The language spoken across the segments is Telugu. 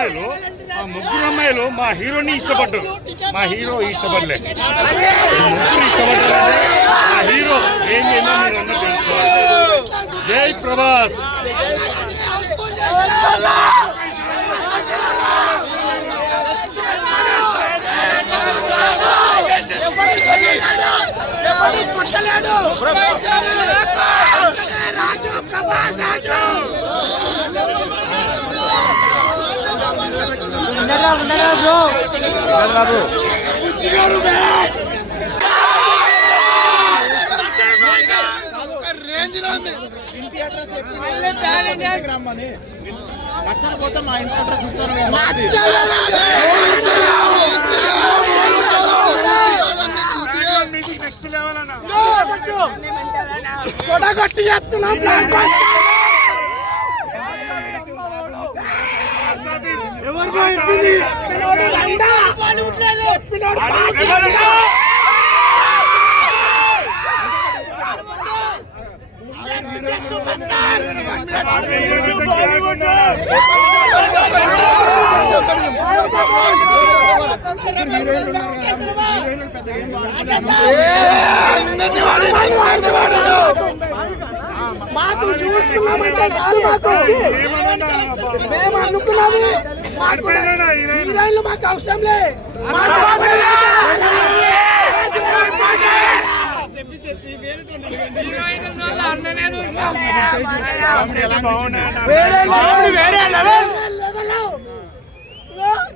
అమ్మాయిలు మా హీరోని ఇష్టపడ్డారు. మా హీరో ఇష్టపడలే. ముగ్గురు ఇష్టపడ్డారంటే మా హీరో ఏం చేయాలో మీరు అందరూ తెలుసుకోవాలి. జై ప్రభాస్. పోతే మా ఇంటి అడ్రస్ ఇస్తారు. నెక్స్ట్ లెవెల్ అన్న కొడగట్టి చేస్తున్నాం. మాకు చూసుకున్నామంటే చాలు. మాకు మేము అనుకున్నది హీరోయిన్లు మాకు అవసరం లే.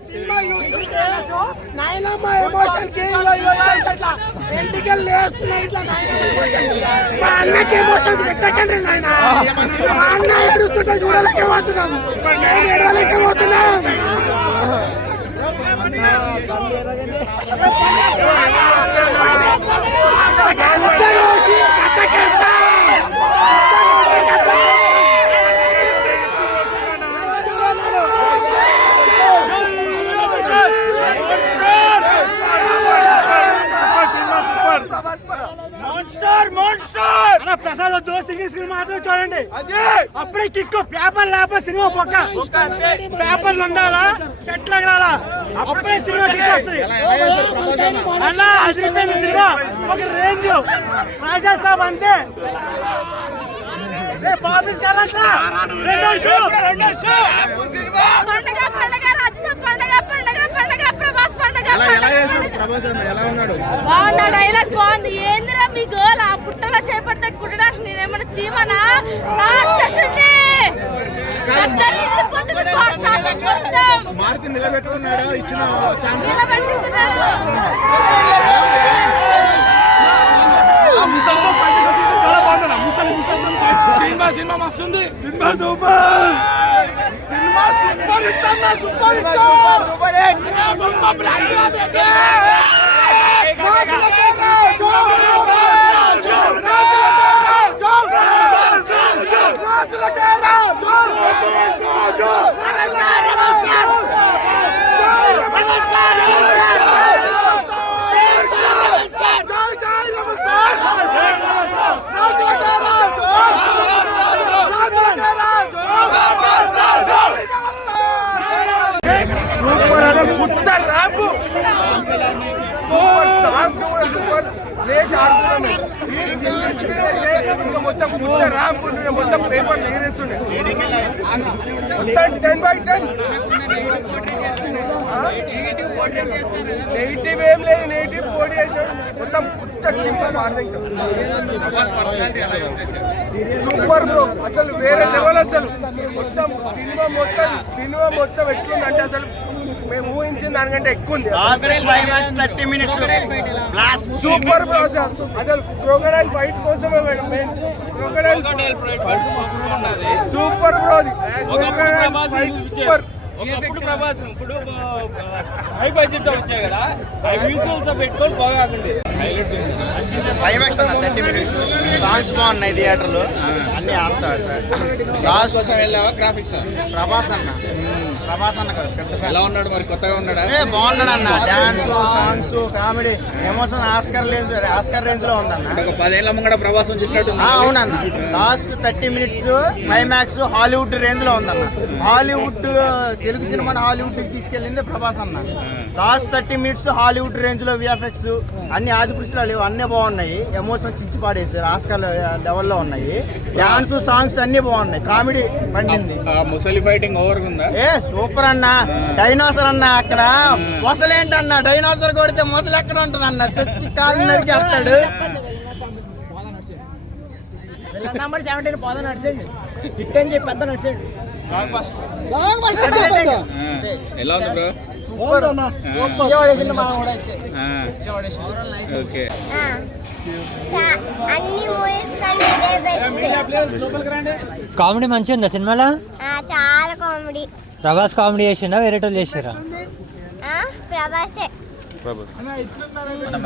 సినిమా చూస్తుంటే నాయనమ్మ ఎమోషన్ కి ఇంటికి లేస్తున్నాయి. ఇట్లా మా అన్నకి ఎమోషన్ పెట్టకండి నాయన. మా అన్న ఏడుస్తుంటే చూడలేకపోతున్నాం. నేను ఏడవలేకపోతున్నాం. ప్రసాద్ దోస్తీ సినిమా మాత్రం చూడండి. అప్పుడే కిక్కు. పేపర్ లేకపోతే సినిమా పక్క. పేపర్లు ఉండాలా, చెట్లు ఎగరాలా, అప్పుడే సినిమా కిక్ వస్తుంది. అన్న అదిరిపోయింది సినిమా. ఒక రేంజ్. రాజేస్తాం అంతే. ఆఫీస్కి వెళ్ళట్లా. బాగుందా? డైలాగ్ బాగుంది. ఏందిరా మీ గోల్? ఆ పుట్టలో చేపడితే కుట్టడానికి నేనేమన్నా చీమనా? రాక్షసుని నిలబెట్టుకున్నాడు. చాలా బాగుంది. సినిమా మస్తుంది. Cinema super. సినిమా సూపర్ ఇచ్చన్నా. సూపర్ మొత్తం మొత్తం పేపర్ ఎగిరేస్తుండే. మొత్తం 10/10. నెగిటివ్ ఏం లేదు. నెగిటివ్ పోటీ చేసాడు. మొత్తం సూపర్ బ్రో. అసలు వేరే లెవెల్. అసలు మొత్తం సినిమా మొత్తం ఎట్లుందంటే అసలు మేము ఊహించిన దానికంటే ఎక్కువ ఉంది. 30 minutes సూపర్ బ్రో. అసలు క్రోకడైల్ ఫైట్ కోసమే మేడం. Crocodile super bro. ఒకప్పుడు ప్రభాస్ ఇప్పుడు హై బడ్జెట్ తో వచ్చాయి కదా, ఆ విజువల్స్ తో పెట్టుకొని బాగా క్లైమాక్స్ అన్న 30 minutes సాంగ్స్ బాగున్నాయి థియేటర్లో అన్ని ఆపుతారు సార్. లాస్ట్ కోసం వెళ్ళావా గ్రాఫిక్స్ ప్రభాస్ అన్న కదా పెద్ద fan. ఎలా ఉన్నాడు మరి కొత్తగా ఉన్నాడా బాగున్నాడు అన్న. Dance songs comedy emotion Oscar range లో ఉందన్న. ఒక 10 ఏళ్ల ముంగడ ప్రవాసం చూసినట్టు అవునన్న. Last 30 minutes climax Hollywood range లో ఉందన్న. హాలీవుడ్ తెలుగు సినిమాని హాలీవుడ్ కి తీసుకెళ్ళింది ప్రభాస్ అన్న. లాస్ట్ 30 minutes హాలీవుడ్ రేంజ్ లో విఎఫ్ఎక్స్ అన్ని ఆదిపురుషులు లేవు, అన్నీ బాగున్నాయి. ఎమోషన్ చించి పాడేసారు, ఆస్కర్ లెవెల్లో ఉన్నాయి. డాన్స్ సాంగ్స్ అన్ని బాగున్నాయి, కామెడీ పండింది. ముసలి ఫైటింగ్ ఓవర్ ఉందా సూపర్ అన్న. డైనోసర్ అన్న అక్కడ మొసలేంటన్న, డైనోసర్ కొడితే మొసలు ఎక్కడ ఉంటుంది అన్న, తెచ్చి కాలు నరికి వస్తాడు. నెంబర్ 17 పోదా నడిచండి హిట్ అని చెప్పి పెద్ద నడిచండి. ఎలా ఉంది బ్రో ఓకే కామెడీ మంచిగా ఉందా సినిమాలో? చాలా కామెడీ. ప్రభాస్ కామెడీ చేసిండా వేరేటోళ్ళు చేసిరా? ప్రభాసే.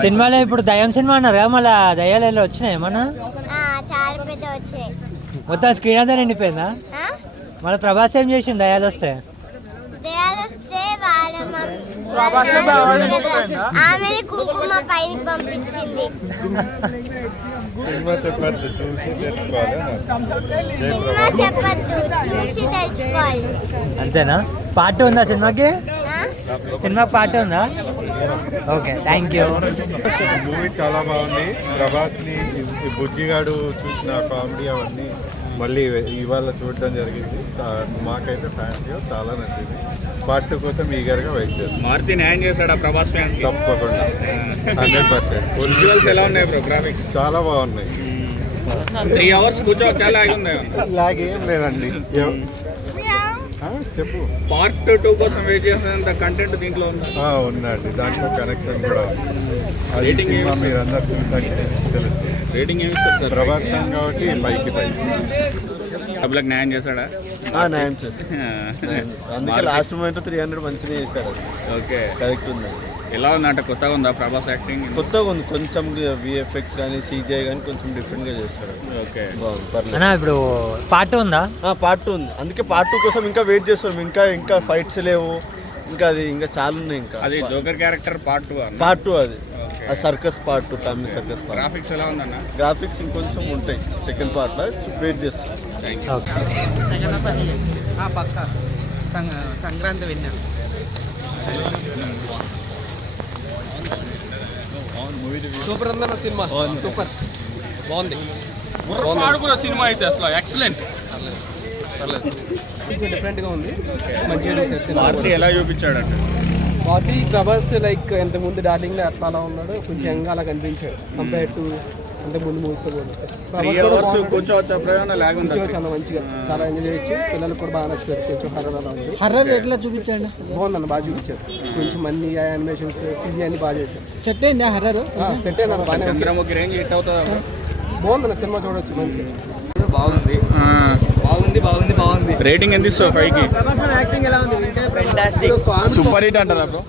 సినిమాలో ఇప్పుడు దయ్యం సినిమా అన్నారు కదా, మళ్ళీ దయ్యాలు ఎలా వచ్చినాయి ఏమన్నా? చాలా పెద్ద వచ్చాయి. మొత్తం స్క్రీన్ అంతా నిండిపోయిందా? మళ్ళీ ప్రభాస్ ఏం చేసిండు దయ్యాలు వస్తే? ఆమె కుంకుమ పైకి పంపించింది. సినిమా చెప్పద్దు, చూసి తెలుసుకోవాలి. అంతేనా? పార్ట్ ఉందా సినిమాకి? సినిమా పార్ట్ ఉందా? Okay, thank you. మూవీ చాలా బాగుంది. ప్రభాస్ని బుజ్జిగాడు చూసిన కామెడీ అవన్నీ మళ్ళీ ఇవాళ చూడడం జరిగింది. మాకైతే ఫ్యాన్స్గా చాలా నచ్చింది. పార్ట్ 2 కోసం ఈగర్గా వెయిట్ చేస్తాం. మారుతి న్యాయం చేశాడా ప్రభాస్ ఫ్యాన్స్? తప్పకుండా 100%. విజువల్స్ ఎలా ఉన్నాయి బ్రో? గ్రాఫిక్స్ చాలా బాగున్నాయి. 3 hours కూర్చోవచ్చు, లాగ్ ఉంది. లాగ్ ఏం లేదండి. చెప్పు. పార్ట్ 2 కోసం వెయిట్ చేసినంత కంటెంట్ దీంట్లో ఉందా? ఉందండి, దాంట్లో కనెక్షన్ కూడా. రేటింగ్ మీరందరూ చూసాక తెలుస్తుంది. రేటింగ్ ఏమి ఇస్తారు సార్? ప్రభాస్ ఫ్యాన్ కాబట్టి 5కి 5. డబ్బులకు న్యాయం చేశాడా? న్యాయం చేస్తాను. అందుకే లాస్ట్ మూమెంట్ 300 మంచిగా చేశాడు. ఓకే, కరెక్ట్ ఉంది. ఎలా ఉందంటే కొత్తగా ఉందా ప్రభాస్ యాక్టింగ్? కొత్తగా ఉంది, కొంచెం విఎఫ్ఎక్స్ కానీ CGI కానీ కొంచెం డిఫరెంట్గా చేస్తాడు. ఓకే, అన్నా ఇప్పుడు పార్ట్ ఉందా? పార్ట్ 2 ఉంది, అందుకే పార్ట్ 2 కోసం ఇంకా వెయిట్ చేస్తాం. ఇంకా ఫైట్స్ లేవు, ఇంకా అది ఇంకా చాలా ఉన్నాయి. ఇంకా అది జోకర్ క్యారెక్టర్ పార్ట్ 2. పార్ట్ 2 అది circus part 2, family circus part. Graphics ఎలా ఉందన్న? గ్రాఫిక్స్ ఇంకొంచెం ఉంటాయి సెకండ్ పార్ట్లో, వెయిట్ చేస్తాం. పక్క సంక్రాంతి విన్నాను. సూపర్ ఉందన్న సినిమా. సూపర్ బాగుంది. సినిమా అయితే అసలు ఎక్సలెంట్. కొంచెం డిఫరెంట్గా ఉంది, మంచిగా మారుతి ఎలా చూపించాడంటే మారుతి ప్రభాస్ లైక్ ఇంతకుముందు డార్లింగ్లో అట్లా ఉన్నాడు, కొంచెం యంగా అలా కనిపించాడు కంపేర్ టు అంతకుముందు మూవీస్తో పోలిస్తే. కూర్చోవచ్చు చాలా మంచిగా, చాలా ఎంజాయ్ చేయొచ్చు. పిల్లలకు కూడా బాగా నచ్చారు. కొంచెం హర్రర్ అలా ఉంది. హర్రర్ ఎట్లా చూపించండి? బాగుందన్న, బాగా చూపించారు. కొంచెం మంది యానిమేషన్స్ CGI అన్ని బాగా చేశారు. సెట్ అయిందా హర్రర్? సెట్ అయిందన్న, బాగానే ఉంది. చంద్రముఖి రేంజ్ హిట్ అవుతుందా? బాగుందన్న సినిమా, చూడొచ్చు మంచిగా. బాగుంది. రేటింగ్ ఎంత ఇస్తావు? 5కి. యాక్టింగ్ ఎలా ఉంది? సూపర్ హిట్ అంటారా బ్రో?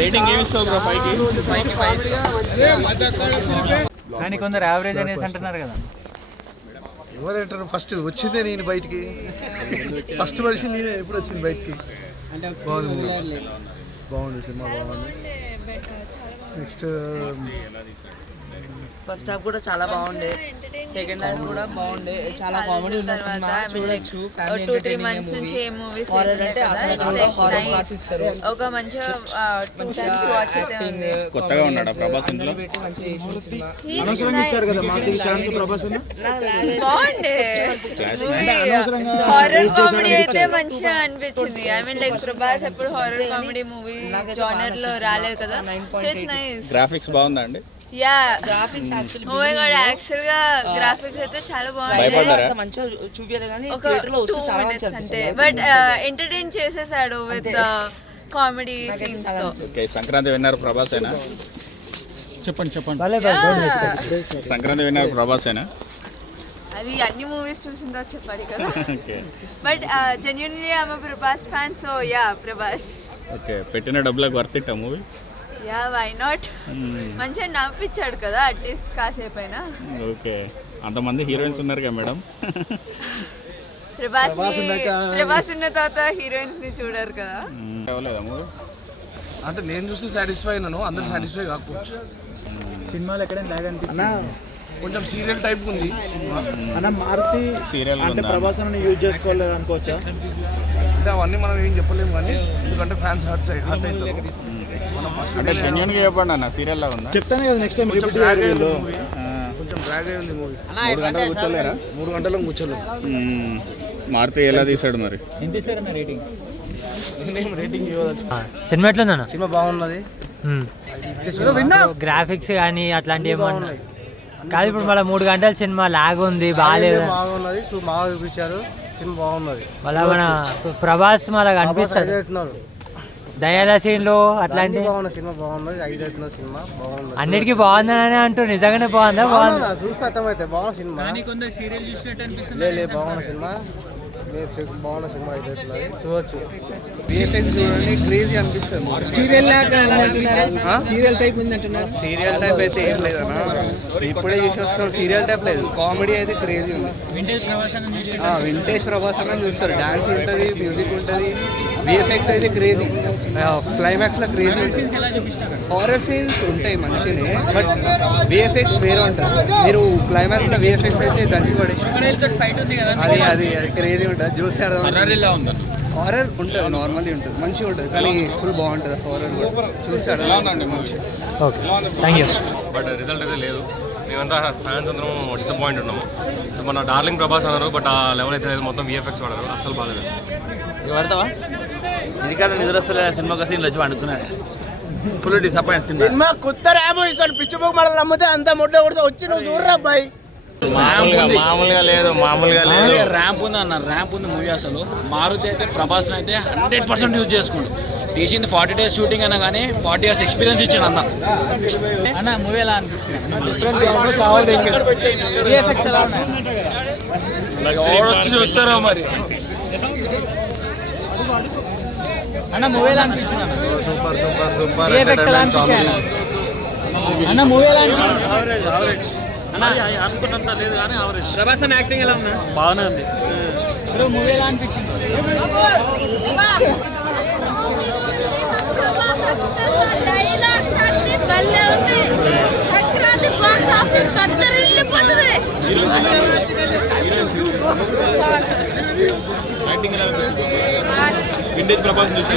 రేటింగ్ ఏమి ఇస్తావు బ్రో? 5కి. కానీ కొందరు యావరేజ్ అనేసి అంటున్నారు కదా. ఎవరంటారు? ఫస్ట్ వచ్చిందే నేను బయటికి, ఫస్ట్ మనిషి నేను ఎప్పుడు వచ్చింది బయటికి. బాగుంది సినిమా, బాగుంది. నెక్స్ట్ ఫస్ట్ హాఫ్ కూడా చాలా బాగుండే, సెకండ్ హాఫ్ కూడా బాగుండే. చాలా కామెడీ ఉన్న సినిమా, చూడొచ్చు. 2-3 months నుంచి ఏ మూవీస్ ఒక మంచిగా కొత్తగా ఉన్నాడా ప్రభాస్ ఇంట్లో? బాగుండే. హారర్ కామెడీ అయితే మంచిగా అనిపించింది. ఐ మీన్ లైక్ ప్రభాస్ ఎప్పుడు హారర్ కామెడీ మూవీ జానర్ లో రాలేదు కదా. గ్రాఫిక్స్ బాగుందా అండి? యా, గ్రాఫిక్స్ యాక్చువల్లీ యాక్చువల్ గా గ్రాఫిక్స్ అయితే చాలా బాగుంది. మంచిగా చూపించాలి కానీ ఒక 2 minutes అంతే, బట్ ఎంటర్టైన్ చేసేసాడు విత్ కామెడీ సీన్స్ తో. ఓకే, సంక్రాంతి విన్నారు ప్రభాసేనా? చెప్పండి. సంక్రాంతి విన్నారు ప్రభాసేనా? అది అన్ని మూవీస్ చూసిందో చెప్పాలి కదా. Okay but genuinely I'm a Prabhas fan, so yeah Prabhas. Okay, పెట్టిన డబ్బులకు వర్త్ ఇట్ ఆ మూవీ. Yeah, why not. మంచిగా నవ్వించాడు కదా అట్లీస్ట్ కాసేపు అయినా. ఓకే, అంతమంది హీరోయిన్స్ ఉన్నారు కదా మేడం. ప్రభాస్ ఉన్న తర్వాత హీరోయిన్స్ ని చూడరు కదా. అవ్వలేదా మూవీ? అంటే నేను చూస్తే సాటిస్ఫై అయినాను, అందరు సాటిస్ఫై కాకపోవచ్చు. సినిమాలో ఎక్కడైనా లాగ్ అనిపించింది? కొంచెం సీరియల్ టైప్ ఉంది అన్న మారుతి సీరియల్ అంటే ప్రభాస్ యూజ్ చేసుకోలేదు అనుకోవచ్చా? అంటే అవన్నీ మనం ఏం చెప్పలేము కానీ, ఎందుకంటే ఫ్యాన్స్ హర్ట్ అవుతారు. అంటే జెన్యున్గా చెప్పండి అన్న, సీరియల్ లాగా ఉందా? చెప్తానే కదా నెక్స్ట్ టైం కొంచెం డ్రాగ్ అయ్యింది మూవీ, కొంచెం డ్రాగ్ అయ్యింది మూవీ. 3 గంటలు కూర్చోలేరా? 3 గంటలకు కూర్చోలేము. మారుతి ఎలా తీసాడు మరి? ఎంత ఇస్తారన్న రేటింగ్? రేటింగ్ ఇవ్వవచ్చు. సినిమా ఎట్లుందన్న? సినిమా బాగున్నది, గ్రాఫిక్స్ కానీ అట్లాంటివి ఏమన్నా కాదు. ఇప్పుడు మళ్ళీ 3 గంటల సినిమా లాగ్ ఉంది, బాగాలేదు. బాగున్నది, బాగా చూపించారు, సినిమా బాగున్నది. మళ్ళీ మన ప్రభాస్ మళ్ళీ కనిపిస్తుంది దయాల సీన్లు అట్లాంటి. సినిమా బాగున్నది, 5 అవుతున్న సినిమా బాగున్నది. అన్నిటికీ బాగుందని అంటూ నిజంగానే బాగుందా? బాగుంది, చూస్తే అర్థమైతే బాగున్న సినిమా. లేదు బాగున్న సినిమా, బాగున్న సినిమా అయితే చూడవచ్చు. క్రేజీ అనిపిస్తుంది. సీరియల్ సీరియల్ టైప్ ఉంది అంటున్నారు. సీరియల్ టైప్ అయితే ఏం లేదన్నా, ఇప్పుడే చూసి వస్తున్నాం. సీరియల్ టైప్ లేదు, కామెడీ అయితే క్రేజీ ఉంది. వింటేజ్ ప్రభాస్ అన్న చూస్తారు, డాన్స్ ఉంటుంది, మ్యూజిక్ ఉంటుంది, విఎఫ్ఎక్స్ అయితే క్రేజీ. క్లైమాక్స్ లో క్రేజీ హారర్ సీన్స్ ఉంటాయి మంచినే, బట్ విఎఫ్ఎక్స్ వేరే ఉంటుంది. మీరు క్లైమాక్స్ లో విఎఫ్ఎక్స్ అయితే దంచిపడి అది అది అది క్రేజీ ఉంటుంది, చూసి అర్థం. హారర్ ఉంటుంది, నార్మల్లీ ఉంటుంది, మంచిగా ఉంటుంది, కానీ ఫుల్ బాగుంటుంది హారర్ చూసి అర్థం. Okay, thank you. But result అయితే లేదు. మేమంతా ఫ్యాన్స్ అందరం డిసప్పాయింట్ ఉన్నాము. మన డార్లింగ్ ప్రభాస్ అన్నారు, బట్ ఆ లెవెల్ అయితే మొత్తం విఎఫ్ఎక్స్ వాడారు, అస్సలు బాగాలేదు. పడతావా ఇంటికాడ నిద్ర వస్తలే సినిమా సీన్లు వచ్చి అనుకున్నాను. Full disappoint. సినిమా కొత్త ర్యామ్ ఇస్తాడు, పిచ్చి బుక్ మళ్ళీ నమ్మితే అంత ముడ్డ కూడా వచ్చి నువ్వు చూడరా అబ్బాయి. మామూలుగా లేదు, మామూలుగా లేదు. ర్యాంప్ ఉంది అన్న, ర్యాంప్ ఉంది మూవీ. అసలు మారుతి అయితే ప్రభాస్ అయితే 100% యూజ్ చేసుకుంటు. తీసింది 40 days షూటింగ్ అయినా కానీ 40 years ఎక్స్పీరియన్స్ ఇచ్చాడు అన్న. అన్న మూవీ ఎలా అనిపిస్తుంది? చూస్తారా మరి అన్న మూవీ ఎలా అనిపించింది? Super super super. అన్న మూవీ ఎలా అనిపించింది? అనుకున్నంత లేదు కానీ ఆవరేజ్. ప్రభాస్ అన్న యాక్టింగ్ ఎలా ఉన్నా? బాగానే ఉంది. మూవీ ఎలా అనిపించింది? డైలాగ్స్ అన్ని భలే ఉంది. సంక్రాంతి బాక్స్ ఆఫీస్ కత్తరిల్లిపోతుంది. యాక్టింగ్ ఎలా ఉంది? వింటేజ్ ప్రభాస్ చూసి